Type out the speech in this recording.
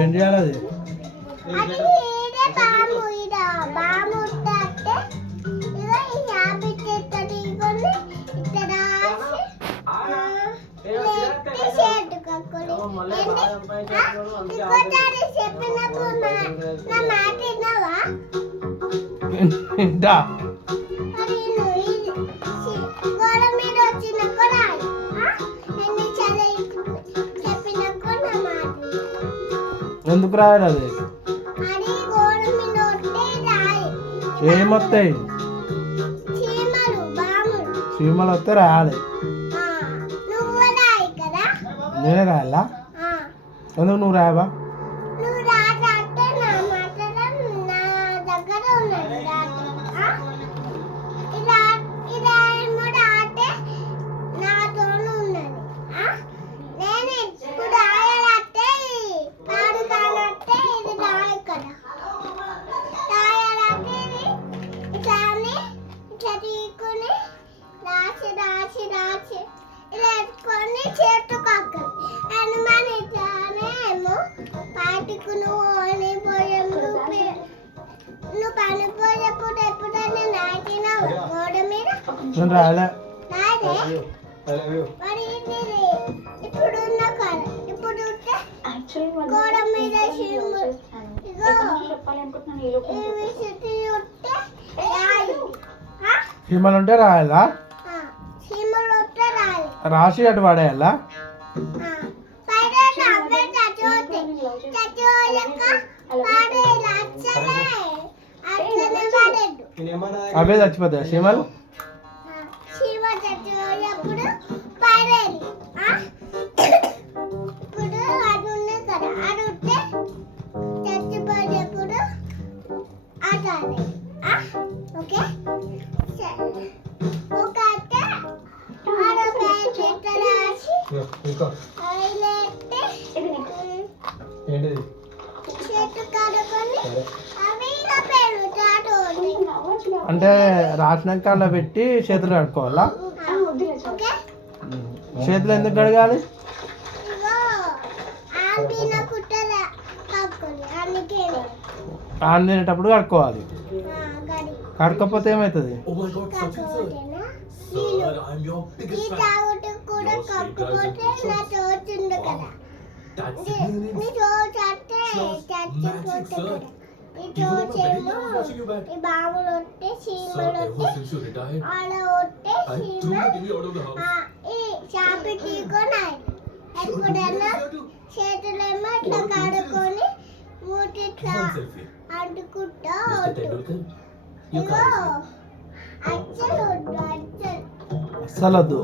ఏం చేయాలి అది? ఎందుకు రాయాలి అది? ఏమొస్తాయి? చీమలు వస్తే రాయాలి. నేనే రాయాలా? ఎందుకు నువ్వు రాయవా? నేను రాయలే. చీమలు ఉంటే రాయాలా? రాసి అటు పడేయాలా? అవే చచ్చిపోతాయి చీమలు. అంటే రాసినాక అలా పెట్టి చేతులు కడుక్కోవాలా? చేతులు ఎందుకు కడగాలి? ఆన్ తినేటప్పుడు కడుక్కోవాలి. కడకపోతే ఏమవుతుంది? చేతులేమో ఇట్లా కడుక్కొని మూటిట్లా అంటుకుంటా అస్సలు వద్దు.